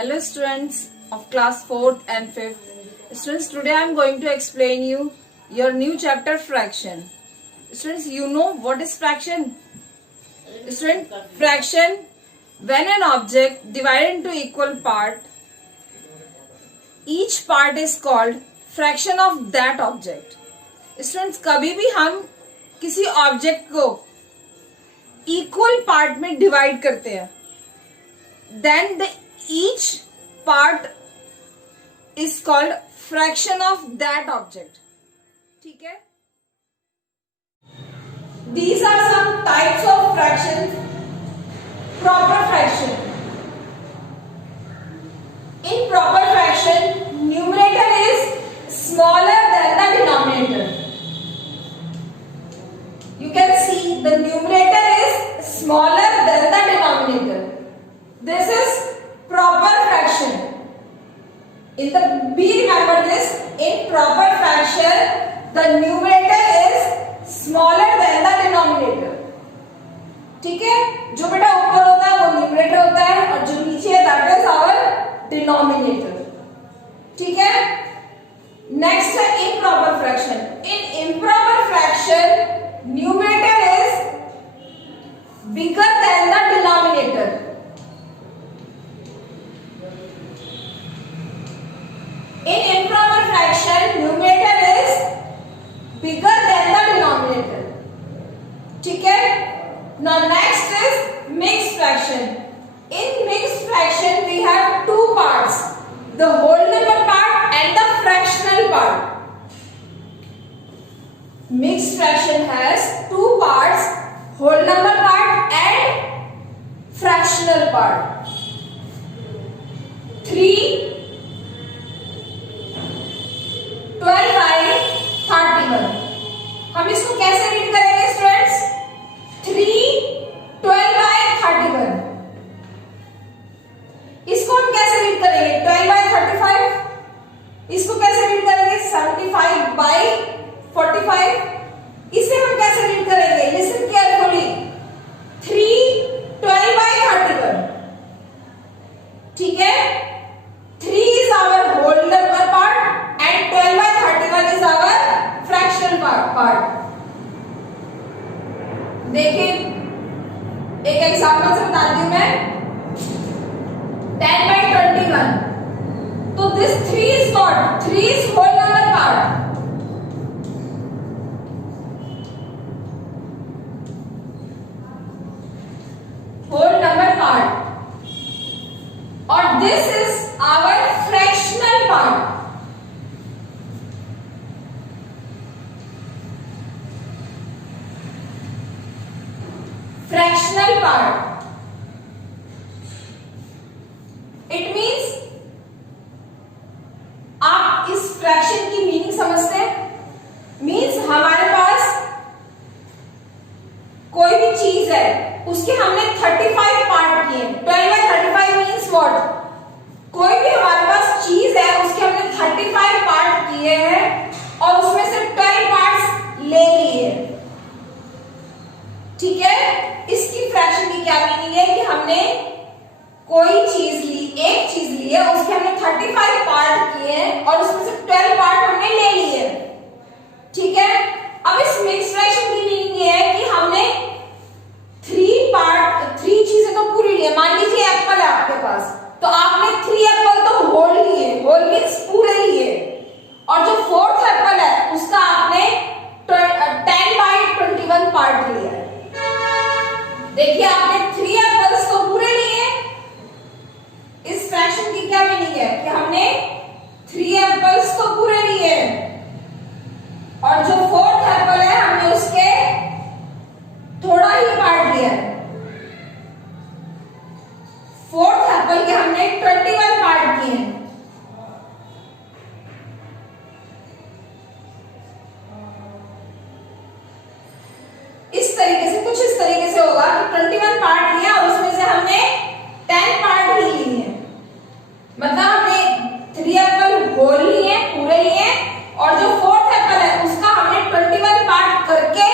Hello students of class 4th and 5th. Students, today I am going to explain you your new chapter fraction. Students, you know what is fraction? Student, fraction, when an object divided into equal part, each part is called fraction of that object. Students, कभी भी हम किसी object को equal part में divide करते हैं, then the each part is called fraction of that object. ठीक है? These are some types of fractions. Proper fraction. In proper fraction, numerator is smaller than the denominator. You can see the numerator is smaller than the denominator. This is proper fraction. Be remember this. In proper fraction, the numerator is smaller than the denominator. ठीक है? जो बेटा ऊपर होता है वो numerator होता है और जो नीचे है that is our denominator. ठीक है? Next है improper fraction. In improper fraction, numerator is bigger than the denominator. In improper fraction, numerator is bigger than the denominator. ठीक है? Now next is mixed fraction. In mixed fraction, we have two parts: the whole number part and the fractional part. Mixed fraction has two parts: whole number part and fractional part. 12 by 31. हम इसको कैसे read करेंगे students? 12 by 31. इसको हम कैसे read करेंगे? 12 by 35. इसको कैसे रीड करेंगे? 75 by 45. इसे हम कैसे रीड करेंगे? Listen carefully. 12 by 31. ठीक है? 3 is our whole number part and 12 by 31 is our fractional part. देखिए एक एग्जांपल से बताती हूं मैं. 10 by 21. तो this 3 is what? 3 is whole number part. Whole number part. और this is our fractional part. Fractional part. It means आप इस फ्रैक्शन की मीनिंग समझते हैं? मीन्स हमारे पास कोई भी चीज है उसके हमने 35 पार्ट किए. 12 by 35 मीन्स व्हाट? कोई भी हमारे पास चीज है उसके हमने 35 पार्ट किए हैं और उसमें से 12 पार्ट्स ले लिए. ठीक है? इसकी फ्रैक्शन की क्या मीनिंग है कि हमने कोई चीज ली, एक चीज ली है, उसके हमने 35 पार्ट किए हैं और उसमें से 12 पार्ट हमने ले लिए. ठीक है? अब इस मिक्स फ्रैक्शन की मीनिंग ये है कि हमने 3 चीजें तो पूरी ली है. मान लीजिए एप्पल है आपके पास, तो आपने 3 एप्पल तो होल लिए, होल मीन्स पूरे लिए, और जो 4th एप्पल है उसका आपने 10 by 21 पार्ट लिया है. देखिए आपने 3 एप्पल्स तो पूरे लिए. इस फ्रैक्शन की क्या मीनिंग है कि हमने 3 एप्पल्स तो पूरे लिए और जो 4th एप्पल है हमने उसके थोड़ा ही पार्ट लिया है. 4th एप्पल के हमने 21 पार्ट किए हैं. इस तरीके से, कुछ इस तरीके से होगा कि 21 पार्ट लिया और उसमें से हमने 10 पार्ट ही लिए हैं. मतलब हमने 3 एप्पल होल लिए, पूरे लिए, और जो 4th एप्पल है उसका हमने 21 पार्ट करके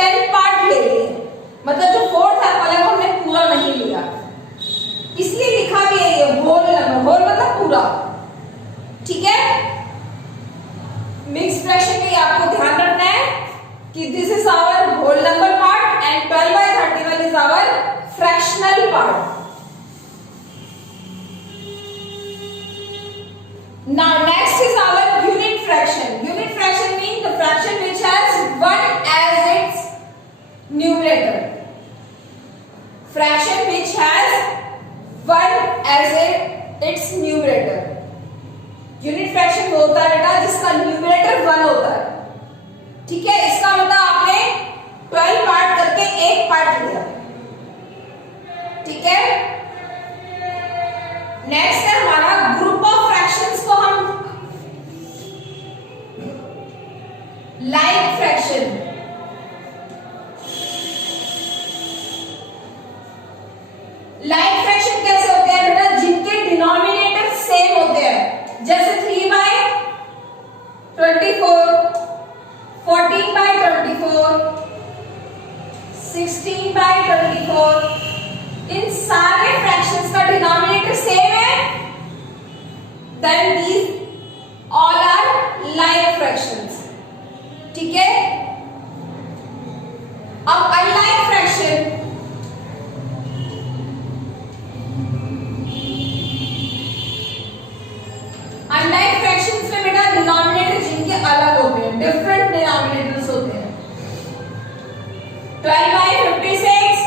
10 पार्ट ले लिए. मतलब जो 4th एप्पल है वो हमने पूरा नहीं लिया. इसलिए लिखा भी है ये होल नंबर मिक्स फ्रैक्शन में आपको ध्यान रखना है कि this is our whole number part and 12/31 is our fractional part. Now next is our unit fraction. Unit fraction means the fraction which has 1 as its numerator. Fraction which has 1 as its numerator. Unit fraction वो होता है बेटा जिसका numerator 1 होता है. ठीक है, इसका मतलब आपने 12 पार्ट करके एक पार्ट लिया. ठीक है, नेक्स्ट है हमारा ग्रुप ऑफ फ्रैक्शंस को हम लाइक फ्रैक्शन. लाइक फ्रैक्शन कैसे होते हैं बेटा? जिनके डिनोमिनेटर सेम होते हैं, जैसे 3/24, 14/24, 16/24. इन सारे फ्रैक्शंस का डिनोमिनेटर सेम है, then these all are like fractions. ठीक है, अब अनलाइक फ्रैक्शन, अनलाइक फ्रैक्शंस में बेटा डिनोमिनेटर जिनके अलग होते हैं, डिफरेंट डिनोमिनेटर्स होते हैं. 12/56,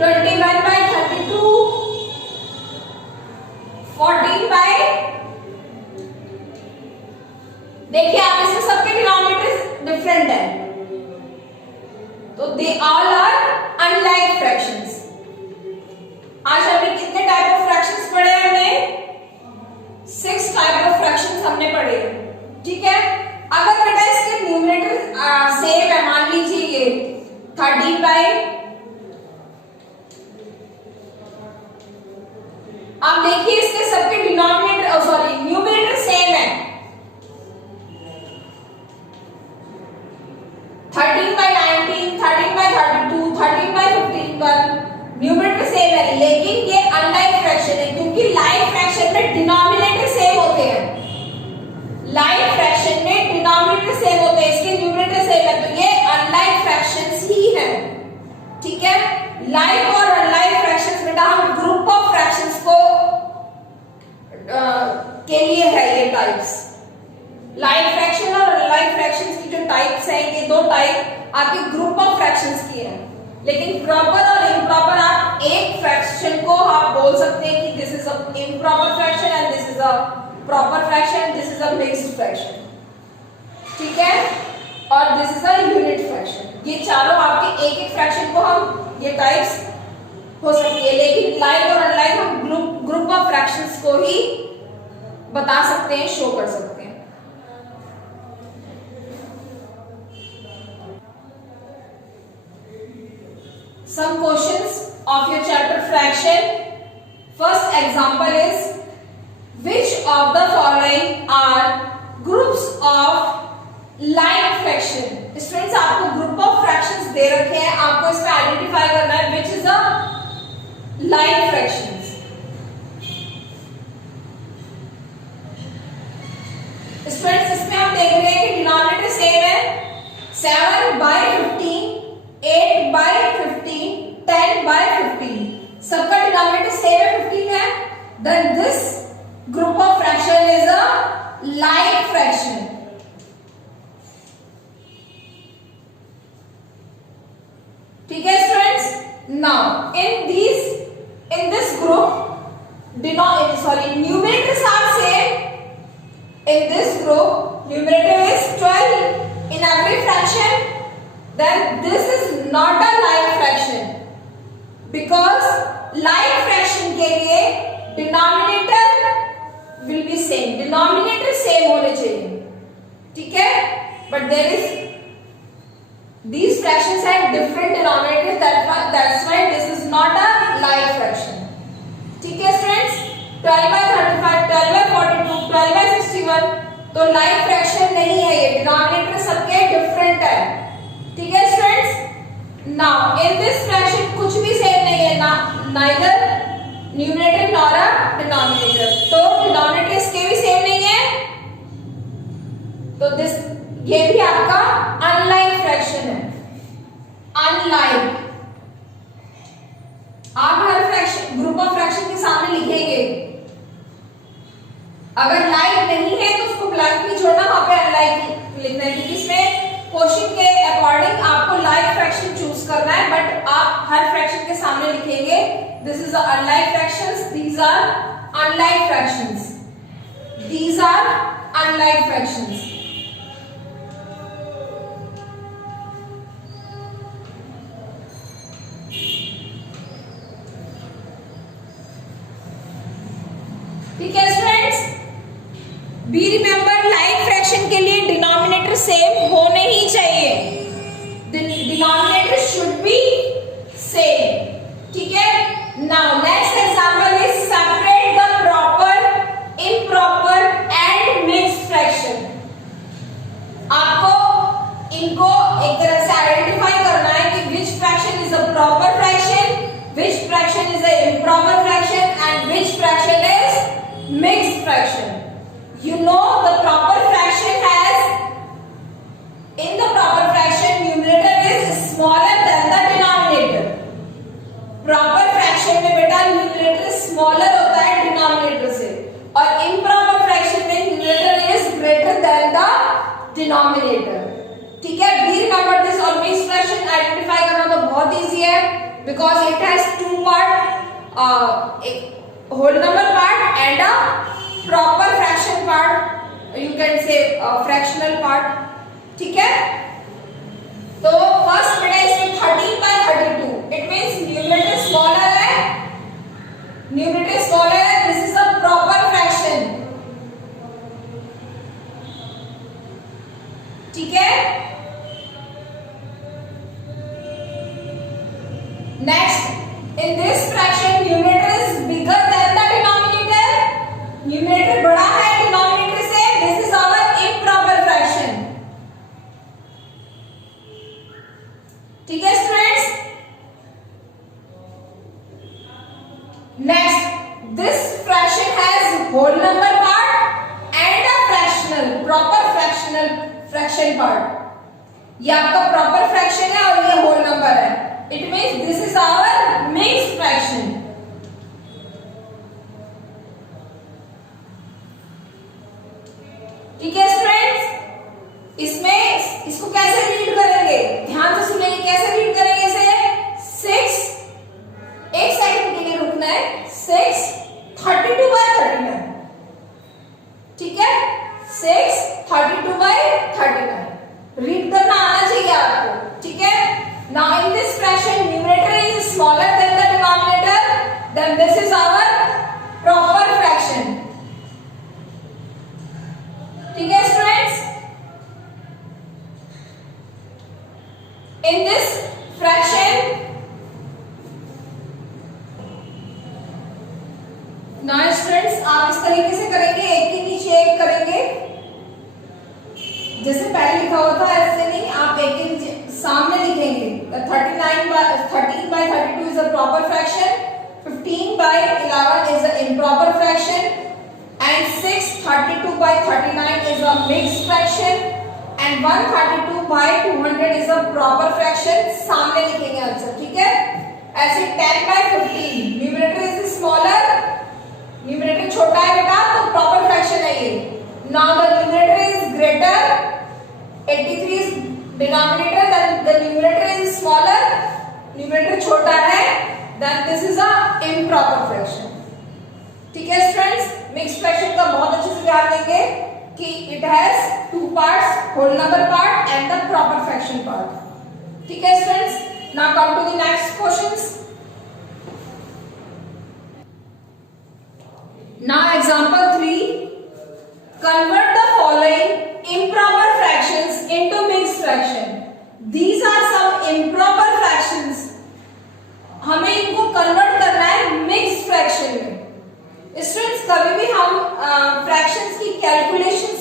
21/32, 14/, देखिए आप इसमें सबके डिनोमिनेटर्स डिफरेंट हैं, तो they all are unlike fractions. आज हमने कितने टाइप ऑफ फ्रैक्शंस पढ़े? हमने 6 टाइप ऑफ फ्रैक्शंस हमने पढ़े. ठीक है, अगर बेटा इसके न्यूमरेटर सेम है, मान लीजिए ये 13/, आप देखिए इसके सबके डिनोमिनेटर सॉरी न्यूमरेटर सेम है. 13/19, 13/32, 13/51 न्यूमरेटर सेम है, लेकिन ये अनलाइक फ्रैक्शन है क्योंकि लाइक फ्रैक्शन में डिनोमिनेटर सेम होते हैं. लाइक फ्रैक्शन में डिनोमिनेटर सेम होते हैं, इसके न्यूमरेटर सेम है, तो ये अनलाइक फ्रैक्शंस ही है. ठीक है, लाइक और अनलाइक फ्रैक्शंस बेटा हम ग्रुप ऑफ फ्रैक्शंस को के लिए है ये टाइप्स. लाइक फ्रैक्शन और अनलाइक फ्रैक्शंस की जो टाइप्स हैं, ये दो टाइप आपके ग्रुप ऑफ फ्रैक्शंस की हैं. लेकिन प्रॉपर और इम्प्रॉपर आप एक फ्रैक्शन को आप बोल सकते हैं कि this is a improper fraction and this is a proper fraction, this is a mixed fraction. ठीक है, और this is a unit fraction. ये चारों आपके एक एक फ्रैक्शन को हम ये टाइप्स हो सकती है, लेकिन लाइक और अनलाइक हम ग्रुप ऑफ फ्रैक्शंस को ही बता सकते हैं, शो कर सकते हैं. Some questions of your chapter fraction. First example is, which of the following are groups of like fraction? Students, आपको group of fractions दे रखे हैं, आपको इसमें आइडेंटिफाई करना है which is the like fractions. Students, इसमें हम देख रहे हैं कि डिनोमिनेटर सेम है, 7/15, 8/15, 10/15. सबका डिनोमिनेटर सेम है, 15 है. Then this group of fraction is a like fraction. ठीक है students. Now in this group numerators are same. In this group numerator is 12 in every fraction. Then this is not a like fraction because like fraction के लिए denominator will be same. Denominator same होने चाहिए. ठीक है, but there is these fractions have different denominators. That's why this is not a like fraction. ठीक है students. 12/35, 12/42, 12/61 तो like fraction नहीं है, ये denominator सबके different है. ठीक है students. Now in this fraction कुछ भी सेम नहीं है, ना नाइदर न्यूमरेटर नॉर डिनोमिनेटर. तो डिनोमिनेटर इसके भी सेम नहीं है तो दिस ये भी आपका अनलाइक फ्रैक्शन है। अनलाइक आप हर फ्रैक्शन ग्रुप ऑफ फ्रैक्शन के सामने लिखेंगे, अगर लाइक नहीं है तो उसको ब्लैंक नहीं छोड़ना, वहां पे अनलाइक लिखना है, क्योंकि इसमें क्वेश्चन के अकॉर्डिंग आपको लाइक फ्रैक्शन चूज करना है, बट आप हर फ्रैक्शन के सामने लिखेंगे this is unlike fractions, these are unlike fractions, these are unlike fractions. ठीक है students, be remember like fraction के लिए डिनोमिनेटर सेम होने ही चाहिए, डिनोमिनेटर शुड बी सेम। ठीक है, now next example is separate the proper, improper and mixed fraction. आपको इनको एक तरह से आइडेंटिफाई करना है कि विच fraction is a proper fraction, which fraction is a improper fraction and which fraction is mixed fraction. You know the proper fraction has, in the proper fraction numerator is smaller than the denominator. Proper fraction में बेटा numerator smaller होता है denominator से, और improper fraction में numerator is greater than the denominator. ठीक है, be remember this। और mixed fraction identify करना तो बहुत easy है, because it has two part, whole number part and a proper fraction part, you can say fractional part। ठीक है, तो फर्स्ट बेटा इसमें 13/32, इट मींस न्यूमरेटर स्मॉलर है, न्यूमरेटर स्मॉलर है, this is a proper fraction. ठीक है, next in this fraction numerator is bigger than the denominator, numerator बड़ा है denominator से, this is our improper fraction। ठीक है students, next this fraction has whole number part and a fractional, proper fractional fraction part। ये आपका proper fraction है और ये whole number है, it means this is our mixed fraction। ठीक है स्टूडेंट्स, इसमें इसको कैसे रीड करेंगे, ध्यान से सुनेंगे, कैसे रीड करेंगे इसे, 6, एक सेकंड के लिए रुकना है, 6 32/39। ठीक है, 6 32/39 रीड करना आना चाहिए आपको। ठीक है, now in this fraction numerator is smaller than the denominator, then this is our proper fraction। ठीक है students, in this fraction now students आप इस तरीके से करेंगे, एक के नीचे एक करेंगे, जैसे पहले लिखा हुआ था ऐसे नहीं, आप एक के नीचे सामने लिखेंगे। 13/32 is a proper fraction, 15/11 is an improper fraction, and 632/39 is a mixed fraction, and 132/200 is a proper fraction। सामने लिखेंगे आंसर। ठीक है, ऐसे 10/15 न्यूमरेटर इज स्मॉलर, न्यूमरेटर छोटा है बेटा तो प्रॉपर फ्रैक्शन है ये। Now the numerator is greater, 83 is denominator, then the numerator is smaller, numerator छोटा है, then this is a improper fraction। ठीक है स्टूडेंट्स, मिक्स्ड फ्रैक्शन का बहुत अच्छे से ध्यान देंगे कि it has two parts, whole number part and the proper fraction part। ठीक है students, now come to the next questions। now example 3, convert the following improper fractions into mixed fraction। These are some improper fractions, हमें इनको convert करना है mixed fraction में। Students, कभी भी हम फ्रैक्शंस की कैलकुलेशन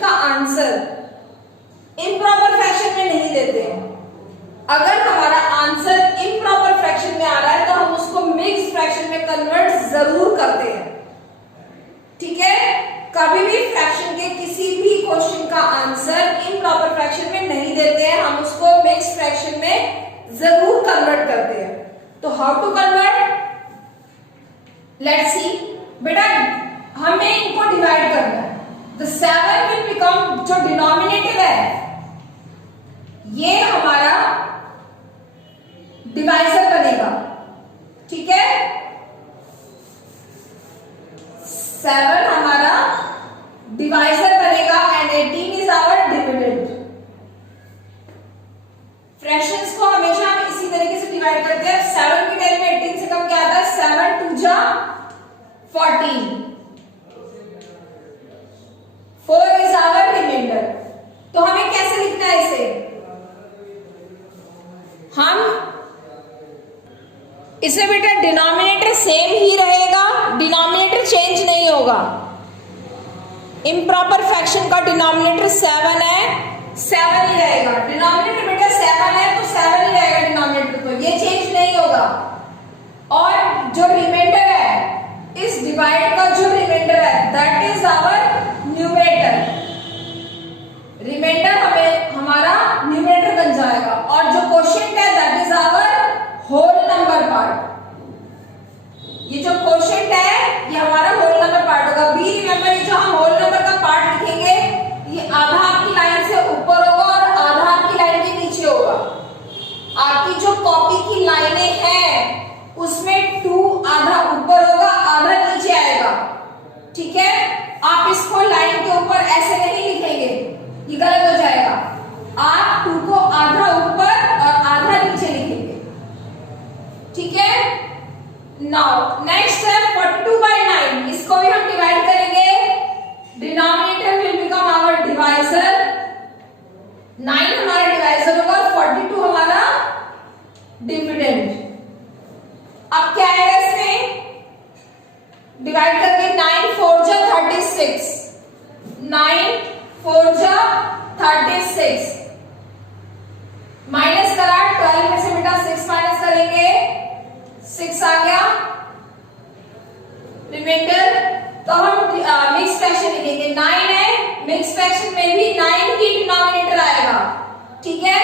का आंसर इम्प्रॉपर फ्रैक्शन में नहीं देते हैं। अगर हमारा आंसर इम्प्रॉपर फ्रैक्शन में आ रहा है तो हम उसको मिक्स्ड फ्रैक्शन में कन्वर्ट जरूर करते हैं। ठीक है, कभी भी फ्रैक्शन के किसी भी क्वेश्चन का आंसर इम्प्रॉपर फ्रैक्शन में नहीं देते हैं, हम उसको मिक्स्ड फ्रैक्शन में जरूर कन्वर्ट करते हैं। तो how to convert, let's see. बेटा हमें इनको डिवाइड करना है। द 7 विल बिकम, जो डिनोमिनेटर है ये हमारा डिवाइजर बनेगा, ठीक है। 7 हमारा डिवाइजर बनेगा and 18 is our dividend. Fractions को हमेशा हम इसी तरीके से डिवाइड करते हैं। 7 की टाइम में 18 से कम क्या आता है, 7 2 जा 14, 4 इज आवर रिमाइंडर। तो हमें कैसे लिखना है इसे, हम इसमें बेटा डिनोमिनेटर सेम ही रहेगा, डिनोमिनेटर चेंज नहीं होगा। इम्प्रॉपर फ्रैक्शन का डिनोमिनेटर 7 है, 7 ही रहेगा। डिनोमिनेटर बेटा 7 है तो 7 ही रहेगा डिनोमिनेटर, तो ये चेंज नहीं होगा। और जो रिमाइंडर है, इस डिवाइड का जो रिमाइंडर है that is our numerator. Remainder हमें हमारा न्यूमरेटर बन जाएगा और जो क्वोशिएंट है that is our whole number part. ये जो क्वोशिएंट है ये हमारा होल नंबर पार्ट होगा। बी रिमेंबर, ये जो हम होल नंबर का पार्ट लिखेंगे ये आधा आपकी लाइन से ऊपर होगा और आधा आपकी लाइन के नीचे होगा। आपकी जो कॉपी की लाइनें हैं उसमें 2 आधा ऊपर होगा आधा नीचे आएगा, ठीक है। आप इसको लाइन के ऊपर ऐसे नहीं लिखेंगे, ये गलत हो जाएगा। आप 2 को आधा ऊपर और आधा नीचे लिखेंगे, ठीक है। नाउ नेक्स्ट है 42/9, इसको भी हम डिवाइड करेंगे। Denominator will become our divisor, 9 हमारा डिवाइजर होगा और 42 हमारा डिविडेंड। अब क्या है इसमें, डिवाइड करके 9 4 जा 36, 9 4 जा 36, माइनस करा 12 में से बेटा 6 माइनस करेंगे, 6 आ गया रिमाइंडर। तो हम मिक्स फ्रैक्शन लिखेंगे, 9 है, मिक्स फ्रैक्शन में भी 9 ही डिनोमिनेटर आएगा, ठीक है।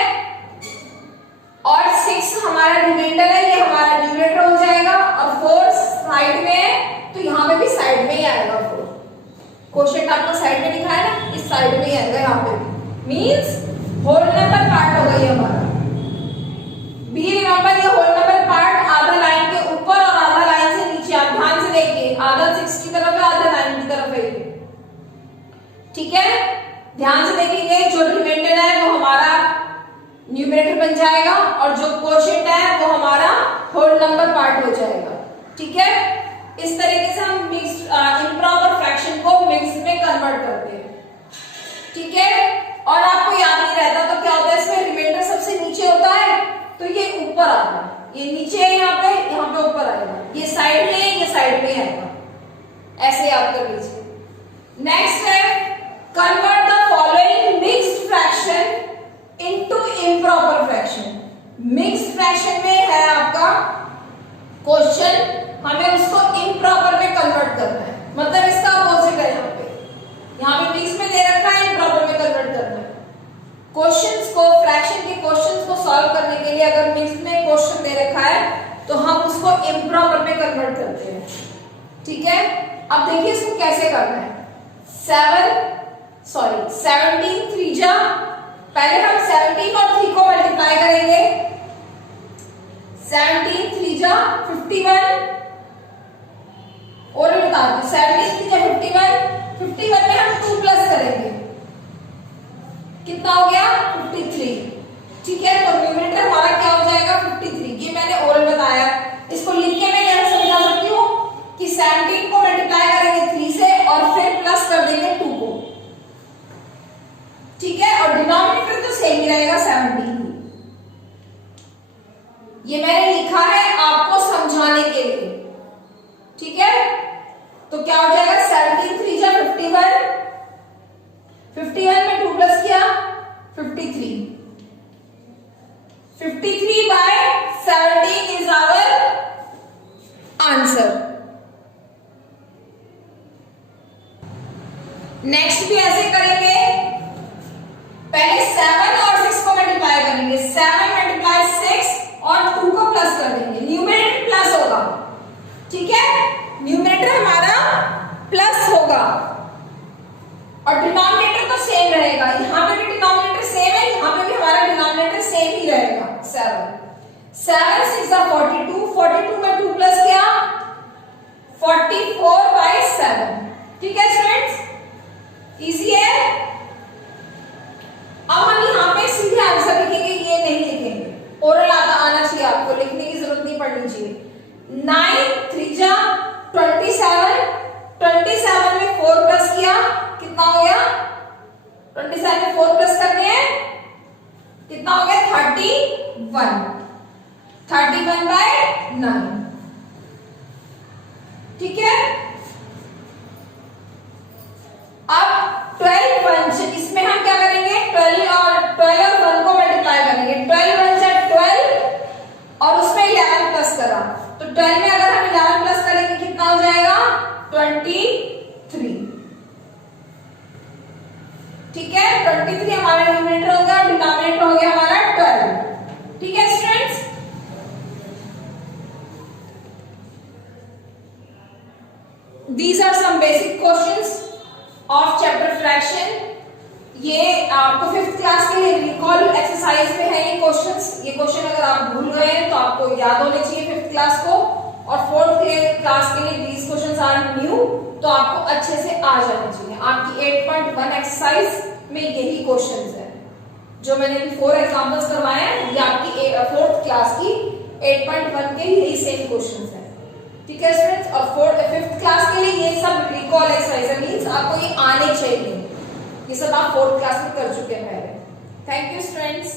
और 6 हमारा रिमाइंडर है, ये हमारा न्यूमरेटर हो जाएगा और 4 साइड में है तो यहां पे भी साइड में ही आएगा 4। क्वोशिएंट आपको साइड में लिखा है ना, इस साइड में ही आएगा, यहां पे मींस होल नंबर पार्ट होगा ये हमारा। बी रिमेंबर, ये होल नंबर पार्ट आधा लाइन के ऊपर और आधा लाइन से नीचे। आप ध्यान से देखिए, आधा 6 की तरफ है आधा 9 की तरफ है, ठीक है। ध्यान से देखेंगे, जो रिमाइंडर है वो हमारा न्यूमरेटर बन जाएगा और जो क्वोशिएंट है वो हमारा होल नंबर पार्ट हो जाएगा, ठीक है। इस तरीके से हम मिक्स्ड इम्प्रॉपर फ्रैक्शन को मिक्स में कन्वर्ट करते हैं, ठीक है। और आपको याद नहीं रहता तो क्या होता है, इसमें रिमाइंडर सबसे नीचे होता है तो ये ऊपर आता है, ये नीचे है यहाँ पे ऊपर आएगा, ये साइड में है, ये साइड में आएगा, ऐसे आप कर लीजिए। नेक्स्ट है convert the following mixed fraction into improper fraction. Mixed fraction में है आपका क्वेश्चन, हमें उसको इम्प्रॉपर में कन्वर्ट करना है, मतलब इसका अपोजिट है। यहाँ पे मिक्स में दे रखा है, इम्प्रॉपर में कन्वर्ट करना है। क्वेश्चंस को, फ्रैक्शन के क्वेश्चंस को सॉल्व करने के लिए अगर मिक्स में क्वेश्चन दे रखा है तो हम उसको इम्प्रॉपर में कन्वर्ट करते हैं, ठीक है। अब देखिए इसको कैसे करना है। 17 3 जा, पहले हम 17 और 3 को मल्टीप्लाई करेंगे। 17 3 जा 51, और भी बता दूं 17 3 जा 51, 51 में हम 2 प्लस करेंगे, कितना हो गया 53, ठीक है। तो न्यूमरेटर हमारा क्या हो जाएगा 53। ये मैंने ओरल बताया, इसको लिख के मैं यहां समझा सकती हूँ कि 17 को मल्टीप्लाई करेंगे 3 से और फिर प्लस कर देंगे 2 को, ठीक है। और डिनोमिनेटर तो सेम ही रहेगा 17। ये मैंने लिखा है आपको समझाने के लिए, ठीक है। तो क्या हो जाएगा 17 3 जा 51, 51 में 2 प्लस किया 53, 53/17 इज आवर आंसर। नेक्स्ट भी ऐसे करेंगे, पहले 7 और 6 को मल्टीप्लाई करेंगे, 7 मल्टीप्लाई 6 और 2 को प्लस कर देंगे, न्यूमरेटर प्लस होगा, ठीक है, न्यूमरेटर हमारा प्लस होगा और डिनोमिनेटर तो सेम रहेगा, यहां पे भी डिनोमिनेटर सेम है, यहां पे भी हमारा डिनोमिनेटर सेम ही रहेगा, 7 6 42, 42 में 2 प्लस किया 44/7, ठीक है स्टूडेंट्स, इजी है। अब हम यहाँ पे सीधे आंसर लिखेंगे, ये नहीं लिखेंगे, ओरल आना चाहिए आपको, लिखने की जरूरत नहीं पड़नी चाहिए। 9 3 जा 27, 27 में 4 प्लस किया, कितना हो गया, 27 में 4 प्लस करने हैं, कितना हो गया 31, 31/9, ठीक है। अब 12 1 इसमें हम क्या करेंगे, 12 और 1 को मल्टीप्लाई करेंगे, 12 1 जा 12 और उसमें 11 प्लस करा, तो 12 में अगर हम 11 प्लस करेंगे कितना हो जाएगा 23, ठीक है, 23 हमारा न्यूमरेटर हो गया, डिनोमिनेटर हो गया हमारा 12, ठीक है students. These are some basic questions of chapter fraction. ये आपको 5th क्लास के लिए रिकॉल एक्सरसाइज में है ये क्वेश्चंस। ये क्वेश्चन अगर आप भूल गए हैं तो आपको याद होने चाहिए 5th क्लास को, और 4th क्लास के लिए these questions are new, तो आपको अच्छे से आ जाने चाहिए। आपकी 8.1 एक्सरसाइज में यही क्वेश्चंस है जो मैंने 4 एग्जांपल्स करवाए हैं, ये आपकी 4th क्लास की 8.1 के यही सेम क्वेश्चंस है, ठीक है स्टूडेंट्स। और 5th क्लास के लिए ये सब रिकॉल एक्सरसाइज मींस आपको ये आने चाहिए, ये सब आप 4th क्लास में कर चुके हैं पहले। Thank you students.